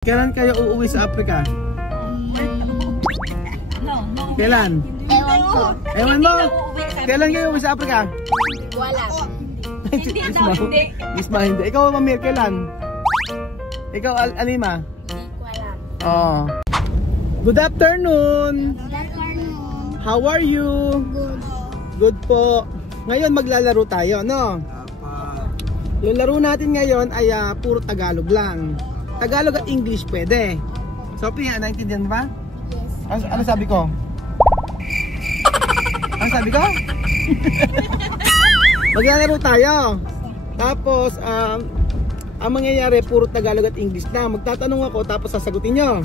Kailan kayo uuwi sa Africa? Kailan? Ewan ko. Ewan mo? Kailan kayo uuwi sa Africa? Wala. Hindi daw, hindi. Misma hindi. Ikaw, Mamir, kailan? Ikaw, Alima? Hindi ko alam. Oh. Good afternoon. Good afternoon. How are you? Good. Good po. Ngayon maglalaro tayo, no? Yung laro natin ngayon ay puro Tagalog lang. Tagalog at English pwede. Sophie, naintindihan mo ba? Yes. Ano sabi ko? Ano sabi ko? Maglalaro tayo. Tapos, ang mangyayari, puro Tagalog at English lang. Magtatanong ako, tapos sasagutin nyo.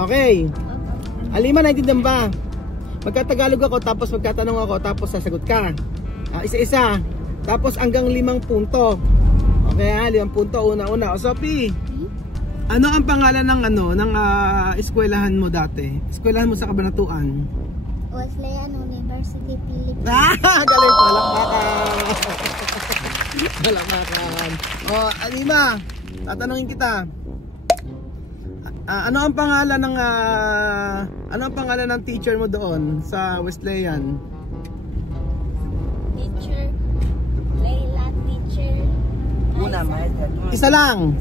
Okay. Alima, naintindihan ba? Magkatagalog ako, tapos magtatanong ako, tapos sasagot ka. Isa-isa. Tapos hanggang 5 punto. Okay ha, 5 punto. Una-una. O Sophie, ano ang pangalan ng eskwelahan mo dati? Eskwelahan mo sa Kabanatuan? Wesleyan University, Philippines. Galing, palakpakan. Palakpakan. O, Alima, tatanungin kita. Ano ang pangalan ng teacher mo doon sa Wesleyan? Teacher Leila, teacher Isa lang.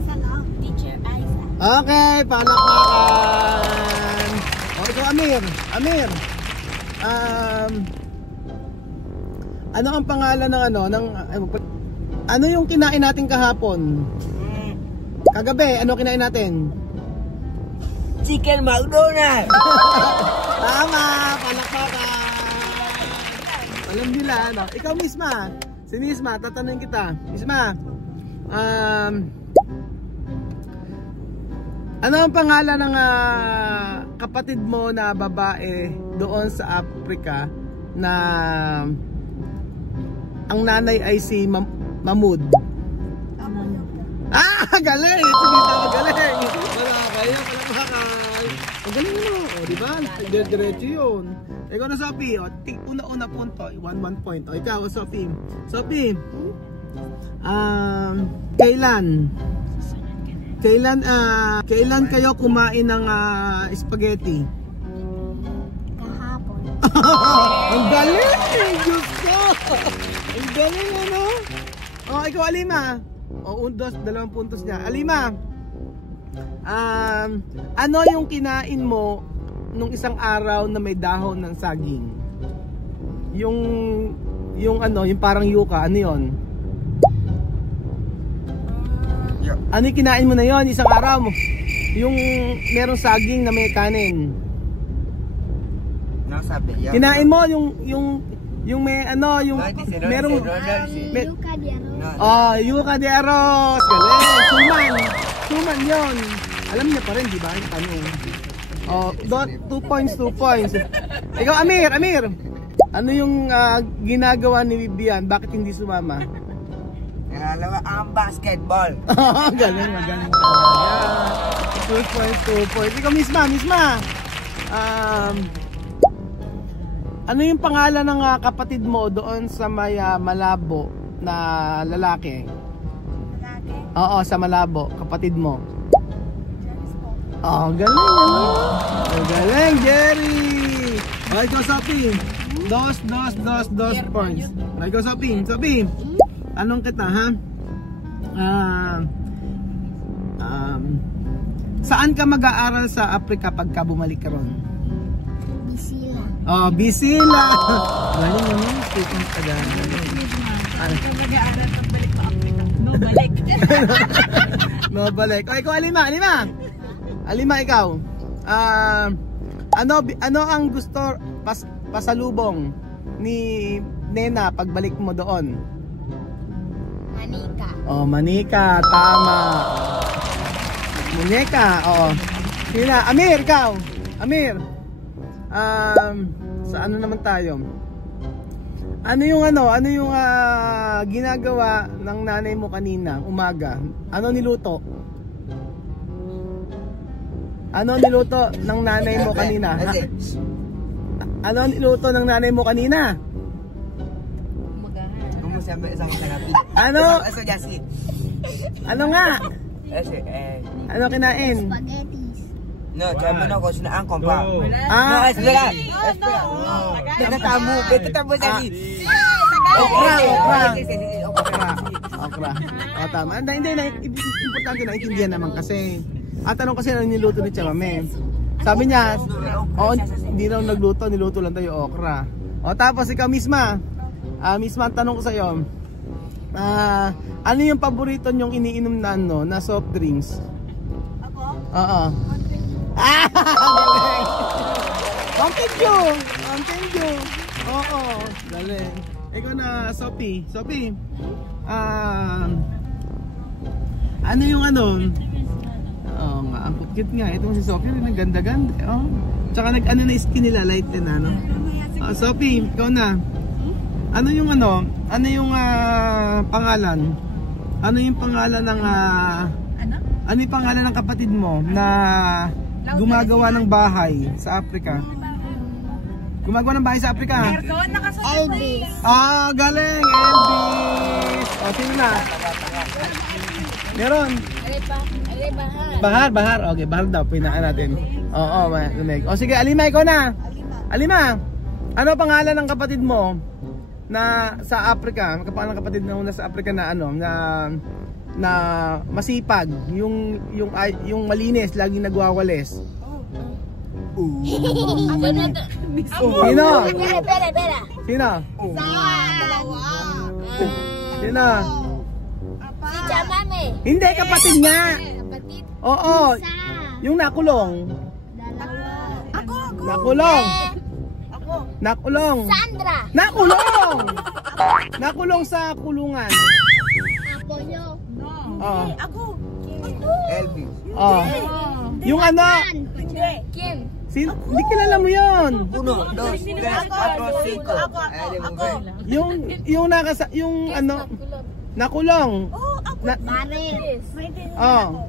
Teacher Aiza. Okay, palakpakan. O, ikaw, Amir. Amir. Ano ang pangalan ng ano yung kinain natin kahapon? Kagabi, ano kinain natin? Chicken McDonald's! Tama, palakpakan. Alam nila, ano? Ikaw, Misma. Si Misma, tatanungin kita. Misma, ano ang pangalan ng kapatid mo na babae doon sa Africa na ang nanay ay si Mahmoud? Galing! Galing! Wala kayo, palakpakan. Galing mo, o diba? Diretso yun. Ikaw na, Sophie, o, una-una punto, 1 point. O, ikaw, Sophie. Sophie, kailan kayo kumain ng spaghetti? Kahapon. Ang galing! Diyos ko! Ang galing, ano? O, ikaw, Alima. O, 2 puntos niya. Alima, ano yung kinain mo nung isang araw na may dahon ng saging? Yung parang yuka, ano yun? Ano yung kinain mo na yon isang araw mo? Yung merong saging na may kanin. Kinain mo yung may yung merong Yuka di arroz. yuka de arroz. Galing. Suman yon. Alam niya pa rin, di ba? Yung tanong. 2 points. Ikaw, Amir. Ano yung ginagawa ni Bibian? Bakit hindi sumama? Ang basketball. Galing talaga. 2 points. Ikaw, Misma. Ano yung pangalan ng kapatid mo doon sa may Malabo na lalaki? Lalaki. Oo, sa Malabo, kapatid mo. Galing, galing, Jerry. Ikaw, Sophie. 2 points. Ikaw, Sophie. Anong kita, ha? Saan ka mag-aaral sa Africa pagka bumalik ka ron? Bisila. Bisila. Galing naman, speaking Tagalog. Ikaw mag-aaral pagbalik sa Africa. No, balik. No, balik. O, ikaw, Alima, ikaw. Ano ang gusto pasalubong ni Nena pagbalik mo doon? Manika. Manika, tama. Muñeca, Sina, Amir, ikaw. Amir. Sa ano naman tayo? Ano yung ginagawa ng nanay mo kanina, umaga? Ano niluto? Ano niluto ng nanay mo kanina? Ano niluto ng nanay mo kanina? Ano? Ano nga? Ano kinain? Spaghettis. No, sabi na ko sinaan ko pa. No, Ah, espera. Kita tamu tadi. okra. O, tama. Hindi, importante na intindihan naman kasi. At tanong kasi ano niluto ni Chamame. Sabi niya, hindi daw nagluto, niluto lang tayo okra. O, tapos ikaw misma. Misma, ang tanong ko sa'yo. Ano yung paborito nyong iniinom na na soft drinks? Ako? Oo. Mountain Dew. Oo, galing. Ikaw na, Sophie. Ano yung ano? Oo nga, ang cute nga. Ito si Sophie, rin ganda-ganda. Oh. Tsaka nag-ano na skin nila, light din ano. Sophie, ikaw na. Ano yung pangalan? Ano yung pangalan ng ano yung pangalan ng kapatid mo na gumagawa ng bahay sa Africa? Gumagawa ng bahay sa Africa? Elvis. Galing! Elvis! O, sino na? Meron? Bahar. Okay, Bahar daw. Pinaan natin. Oo, lumig. O, sige, Alima, ikaw na. Alima, ano pangalan ng kapatid mo na sa Africa? Pangalan ng kapatid mo na sa Africa na na masipag, yung malinis, laging nagwawalis. Sino? Pera. Sino? Sino? Si Chamame. Hindi, kapatid nga. Kapatid. Oo, yung nakulong. Nakulong. Sandra. Nakulong sa kulungan. Apoyo. Oh. Elvis. Oh. Yung ano? Kim. Hindi kilala mo yun. 1, 2, 3, 4, 5. Yung nakulong. Maris. Oh.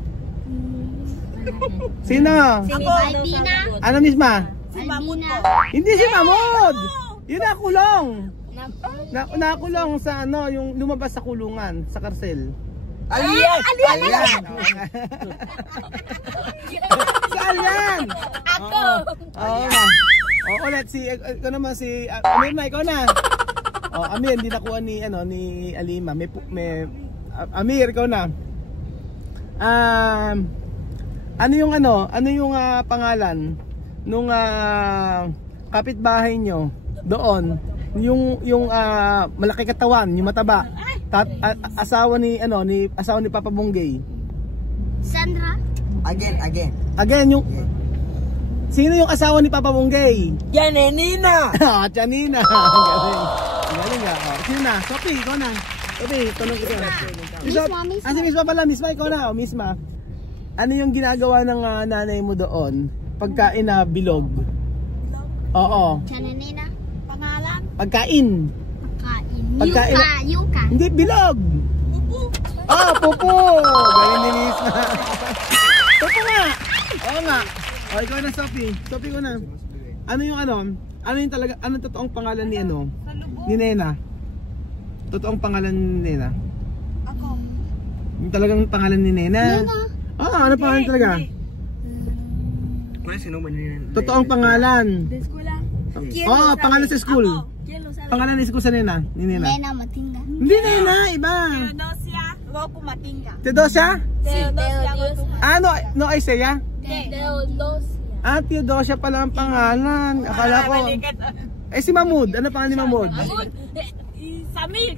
Sino? Albina. Ano misma? Albina. Hindi si Mahmoud. Yung nakulong. Nakulong sa yung lumabas sa kulungan, sa karsel. Alian. Si Alian. Ako. Oo, ulit ikaw naman si Amir na, ikaw na. Amir, hindi nakuha ni Alima. Amir, ikaw na. Ano yung pangalan nung kapitbahay nyo doon? Yung malaki katawan, yung mataba. Asawa ni Papa Bonggay. Sandra. Again. Sino yung asawa ni Papa Bonggay? Janina. Janina. Galing nga. Sino na? Sophie, ikaw na. Sophie, tanong ko na. Si Misma pala. Misma, ikaw na. Misma. Ano yung ginagawa ng nanay mo doon? Pagkain na bilog. Oo. Chananina. Pangalan. Pagkain. Yuka. Hindi, bilog. Pupo. Galing ni Misma. Pupo nga. Oo nga. O, ikaw na, Sophie. Sophie ko na. Ano yung totoong pangalan ni ni Nena? Totoong pangalan ni Nena? Ako. Yung talagang pangalan ni Nena? Ano pangalan talaga? Totoong pangalan. Pangalan sa school. Pangalan sa school sa Nena? Ni Nena? Nena Matinga. Hindi Nena, iba. Teodosia Goku Matinga. Teodosia? Teodosia. No Isaiah? Teodosia. Teodosia pala ang pangalan. Akala ko. Si Mahmoud. Ano pangalan ni Mahmoud? Samir.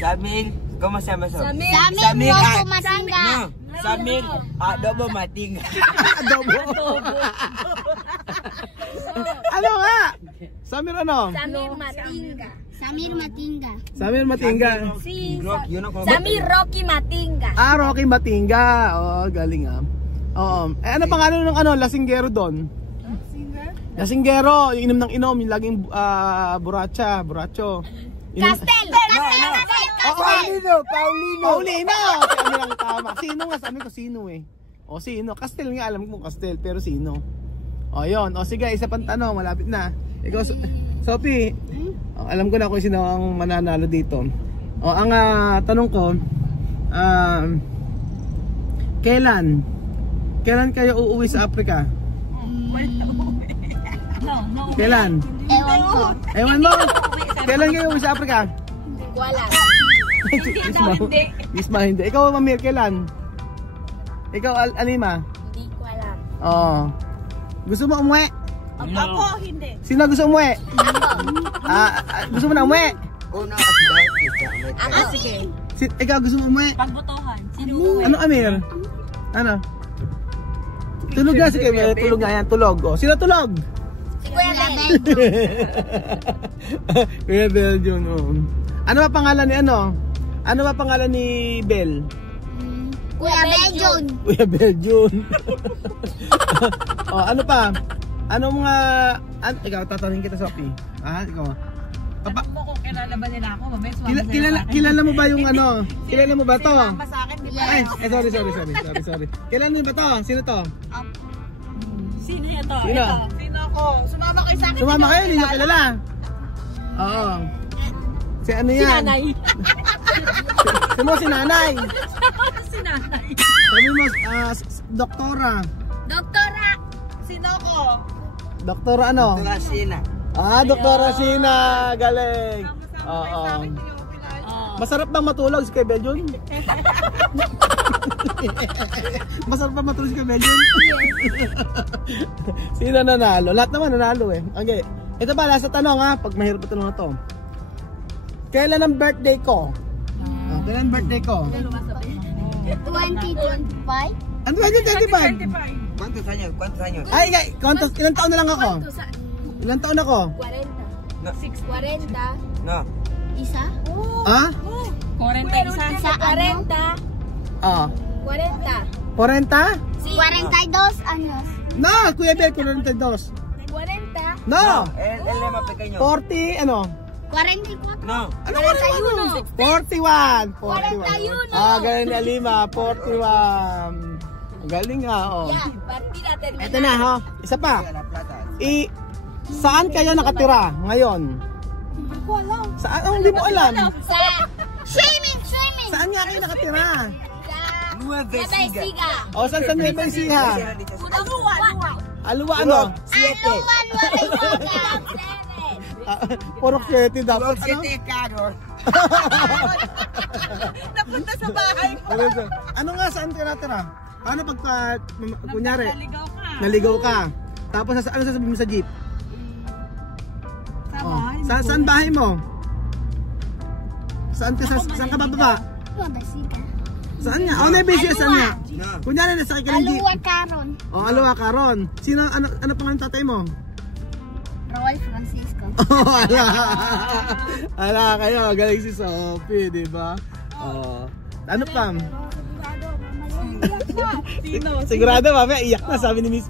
Samir, ¿cómo se llama eso? Samir Goku Matinga. Samir, adobo matinga. Adobo. Ano nga? Samir ano? Samir Matinga. Samir Matinga. Samir Rocky Matinga. Rocky Matinga. Galing Oo. Ano pangalan ng lasinggero doon? Lasinggero, yung inom ng inom, yung laging buracho. Castel. Paulino. Sabi lang tama. Sino nga? Sabi ko sino sino? Castel nga, alam ko Castel, pero sino? Yun. Sige, isa pang tanong, malapit na. Ikaw, Sophie, alam ko na kung sino ang mananalo dito. O, ang tanong ko, kailan kayo uuwi sa Africa? Kailan? Ewan ko. Ewan mo? Kailan kayo uuwi sa Africa? Wala. Misma hindi. Ikaw, Mamir, kailan? Ikaw, Alima? Hindi ko alam. Oo. Gusto mo umuwi? Ako, hindi. Sino gusto umuwi? Gusto mo na umuwi? Una Ako. Sige. Ikaw gusto mo umuwi? Pagbotohan. Sino Ano, Amir? Ano? Tulog na, sige. Tulog nga yan, tulog. O, sino tulog? Si Kuya Bel. Kuya Bel yun, oh. Ano ba pangalan ni ano? Ano ba pangalan ni Bel? Kuya Beljun. Kuya Bel yun. Oh, ano pa? Ano mga... ikaw, tatanungin kita, Sophie. Ikaw. Papa mo kung kilala ba nila ako, mabes. Kilala mo ba yung ano? Kilala mo ba to? Sumama sa akin, di ba? Ay, sorry. Kilala mo ba to? Sino to? Sino ito? Sino? Sino ako? Sumama kayo sa akin. Sumama kayo, hindi nyo kilala. Oo. Si ano yan? Si nanay. Si nanay. Si nanay. Sabi mo, doktora. Doktora. Sino ako? Doktora ano? Rasina. Doktora Sina. Galing. Oo. Masarap bang matulog si Kuya Beljun? Masarap bang matulog si Kuya Beljun? Sino nanalo? Lahat naman nanalo eh. Okay. Ito ba, last na tanong ha. Pag mahirap na tanong na to. Kailan ang birthday ko? Kailan ang birthday ko? 2025. Ano ba yun? 25? ¿Cuántos años? Ay, ilang taon na lang ako? Ilang taon ako? 40. No. 40. No. Isa? Ha? 40 Sa 40. 40? 40. 42 años. No, Kuya Bel, 42. 40. No! Él es más pequeño. 40, ano? 44. No. Ano 41. 41. 41. Galing ni Alima, 41. Galing nga, oh. Yeah, partida terminal. Ito na, ha? Isa pa. La plata. Saan kayo nakatira ngayon? Saan? Hindi mo alam. Sa swimming. Saan nga kayo nakatira? Sa Nueva Ecija. Siga. O, saan sa Nueva Ecija? Aluwa, ano? Siete. Puro 7 dapat, ano? Siete caro. Napunta sa bahay ko. Ano nga, saan ka natira? Ano pagka, kunyari, Naligaw ka. naligaw ka, tapos ano sasabihin mo sa jeep? Sa Oh. bahay. Saan bahay mo? Saan ka bababa? Saan nga? Oh, Nebesia, saan nga? No. Kunyari, nasakay ka ng jeep. Aluwa Caron. Oh, Aluwa Caron. Sino, ano pangalan ng tatay mo? Roy Francisco. Oh, ala kayo, galing si Sophie, di ba? Oh. Ano pa? Sino? Sigurado, mamaya iyak na, sabi ni Miss.